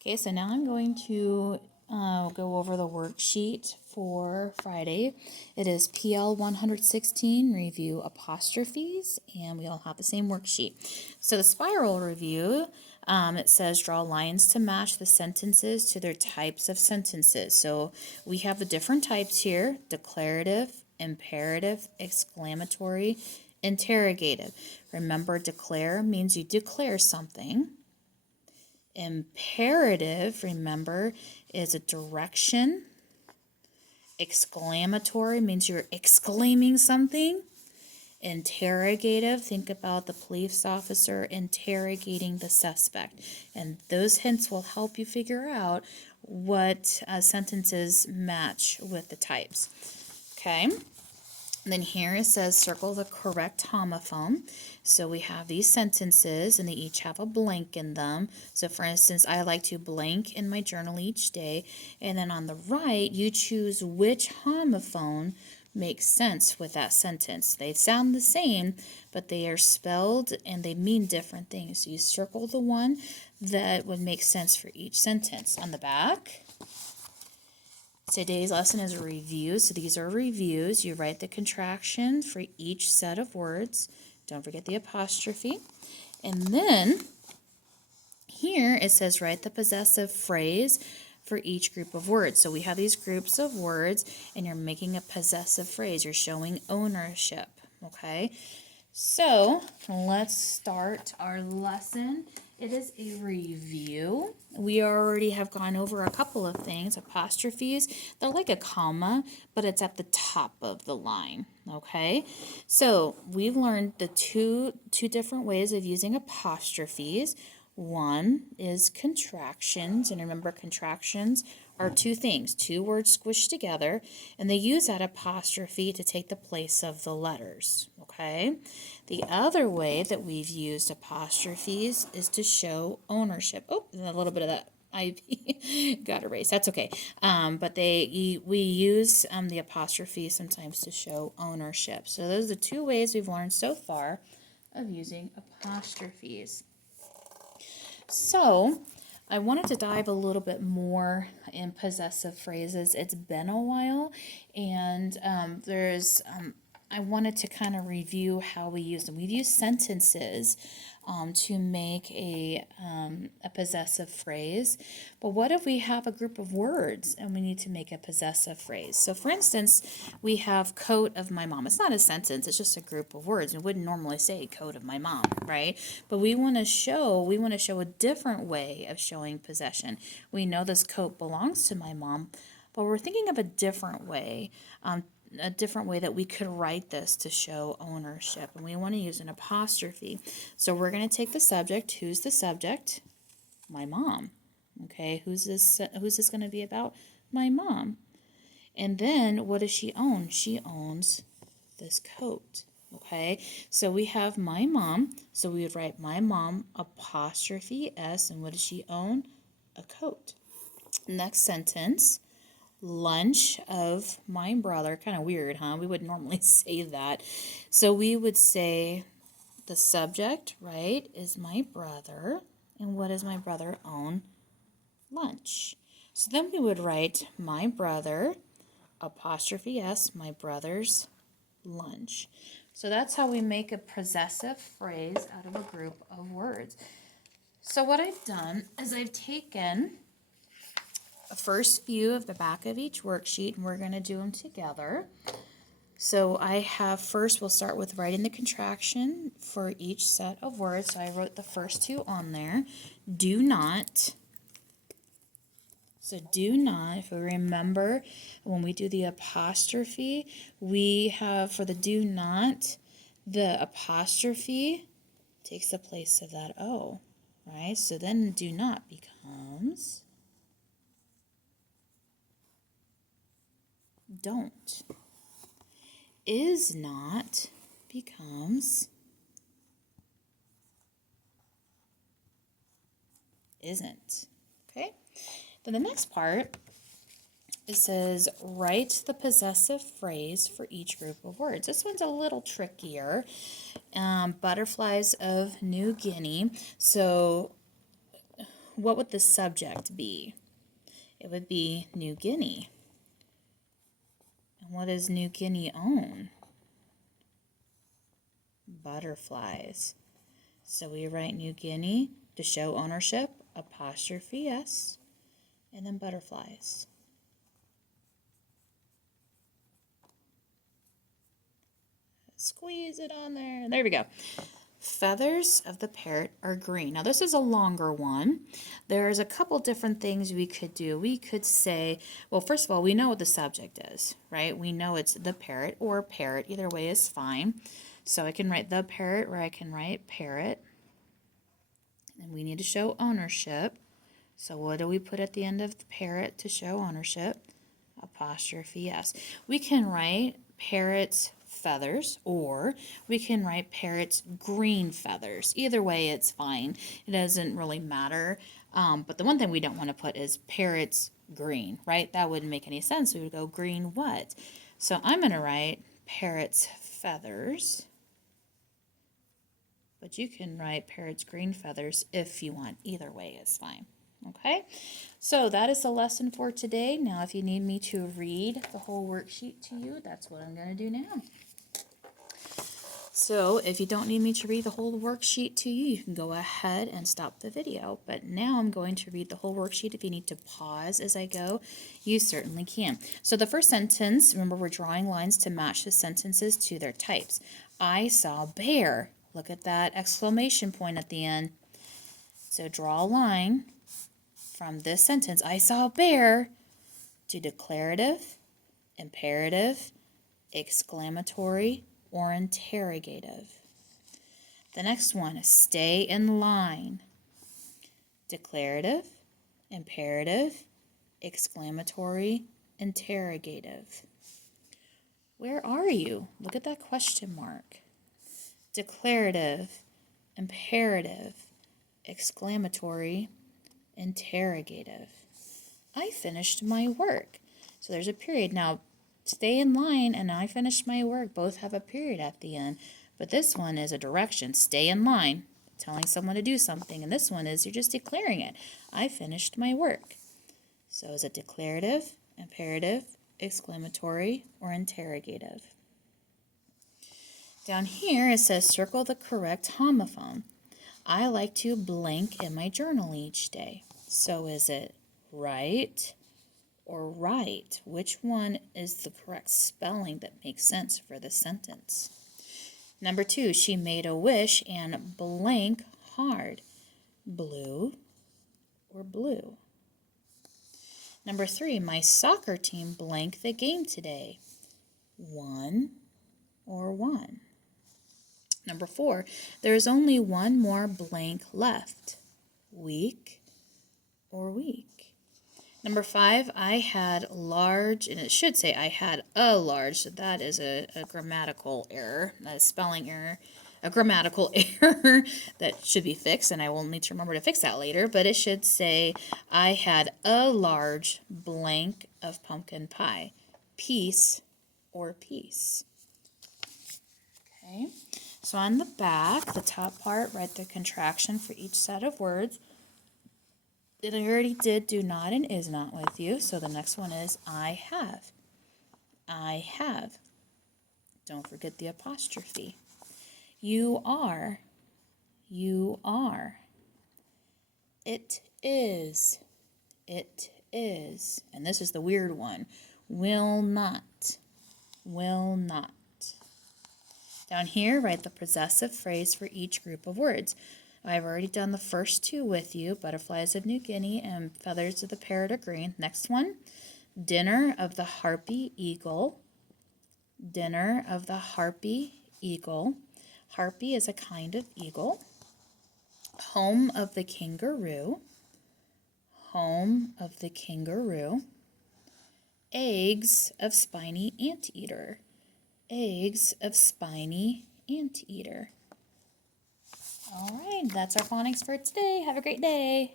Okay, so now I'm going to go over the worksheet for Friday. It is PL116 review apostrophes, and we all have the same worksheet. So the spiral review, it says draw lines to match the sentences to their types of sentences. So we have the different types here: declarative, imperative, exclamatory, interrogative. Remember, declare means you declare something. Imperative, remember, is a direction. Exclamatory means you're exclaiming something. Interrogative, think about the police officer interrogating the suspect. And those hints will help you figure out what sentences match with the types. Okay. And then here it says circle the correct homophone. So we have these sentences and they each have a blank in them. So for instance, I like to blank in my journal each day. And then on the right, you choose which homophone makes sense with that sentence. They sound the same, but they are spelled and they mean different things. So you circle the one that would make sense for each sentence. On the back, today's lesson is a review, so these are reviews. You write the contraction for each set of words. Don't forget the apostrophe. And then here it says write the possessive phrase for each group of words. So we have these groups of words and you're making a possessive phrase. You're showing ownership, okay? So let's start our lesson. It is a review. We already have gone over a couple of things. Apostrophes, they're like a comma, but it's at the top of the line, okay? So we've learned the two different ways of using apostrophes. One is contractions, and remember contractions are two things, two words squished together, and they use that apostrophe to take the place of the letters, okay? The other way that we've used apostrophes is to show ownership. Oh, a little bit of that I got erased. That's okay. But we use the apostrophe sometimes to show ownership. So those are the two ways we've learned so far of using apostrophes. So I wanted to dive a little bit more in possessive phrases. It's been a while, and I wanted to kind of review how we use them. We've used sentences to make a possessive phrase, but what if we have a group of words and we need to make a possessive phrase? So for instance, we have coat of my mom. It's not a sentence, it's just a group of words. We wouldn't normally say coat of my mom, right? But we want to show a different way of showing possession. We know this coat belongs to my mom, but we're thinking of a different way that we could write this to show ownership, and we want to use an apostrophe. So we're going to take the subject. Who's the subject? My mom. Okay, who's this going to be about? My mom. And then what does she own? She owns this coat. Okay, so we have my mom, so we would write my mom apostrophe S, and what does she own? A coat. Next sentence, lunch of my brother. Kind of weird, huh? We would normally say that. So we would say the subject, right, is my brother. And what does my brother own? Lunch. So then we would write my brother, apostrophe S, my brother's lunch. So that's how we make a possessive phrase out of a group of words. So what I've done is I've taken a first view of the back of each worksheet, and we're going to do them together. So I have first, we'll start with writing the contraction for each set of words. So I wrote the first two on there. Do not. So do not, if we remember, when we do the apostrophe, we have for the do not, the apostrophe takes the place of that O, right? So then do not becomes don't. Is not becomes isn't. Okay? Then the next part, it says write the possessive phrase for each group of words. This one's a little trickier. Butterflies of New Guinea. So what would the subject be? It would be New Guinea. And what does New Guinea own? Butterflies. So we write New Guinea to show ownership, apostrophe S, and then butterflies. Squeeze it on there. There we go. Feathers of the parrot are green. Now this is a longer one. There's a couple different things we could do. We could say, well, first of all, we know what the subject is, right? We know it's the parrot or parrot. Either way is fine. So I can write the parrot or I can write parrot. And we need to show ownership. So what do we put at the end of the parrot to show ownership? Apostrophe S. We can write parrot's feathers, or we can write parrot's green feathers. Either way, it's fine. It doesn't really matter. But the one thing we don't want to put is parrot's green, right? That wouldn't make any sense. We would go green what? So I'm going to write parrot's feathers. But you can write parrot's green feathers if you want. Either way is fine. Okay, so that is the lesson for today. Now, if you need me to read the whole worksheet to you, that's what I'm going to do now. So if you don't need me to read the whole worksheet to you, you can go ahead and stop the video. But now I'm going to read the whole worksheet. If you need to pause as I go, you certainly can. So the first sentence, remember we're drawing lines to match the sentences to their types. I saw bear. Look at that exclamation point at the end. So draw a line from this sentence, I saw a bear, to declarative, imperative, exclamatory, or interrogative. The next one is stay in line. Declarative, imperative, exclamatory, interrogative. Where are you? Look at that question mark. Declarative, imperative, exclamatory, interrogative. I finished my work. So there's a period. Now, stay in line and I finished my work. Both have a period at the end. But this one is a direction. Stay in line, telling someone to do something. And this one is you're just declaring it. I finished my work. So is it declarative, imperative, exclamatory, or interrogative? Down here it says circle the correct homophone. I like to blank in my journal each day. So is it right or right? Which one is the correct spelling that makes sense for the sentence? Number 2, she made a wish and blank hard. Blue or blue? Number 3, my soccer team blank the game today. Won or won? Number 4, there is only one more blank left. Week or week? Number 5, I had large, and it should say I had a large, so that is a grammatical error, a spelling error, a grammatical error that should be fixed, and I will need to remember to fix that later, but it should say I had a large blank of pumpkin pie. Piece or piece? Okay, so on the back, the top part, write the contraction for each set of words. I already did do not and is not with you, so the next one is I have. I have. Don't forget the apostrophe. You are. You are. It is. It is. And this is the weird one. Will not. Will not. Down here, write the possessive phrase for each group of words. I've already done the first 2 with you, butterflies of New Guinea and feathers of the parrot are green. Next one, dinner of the harpy eagle. Dinner of the harpy eagle. Harpy is a kind of eagle. Home of the kangaroo. Home of the kangaroo. Eggs of spiny anteater. Eggs of spiny anteater. All right, that's our phonics for today. Have a great day.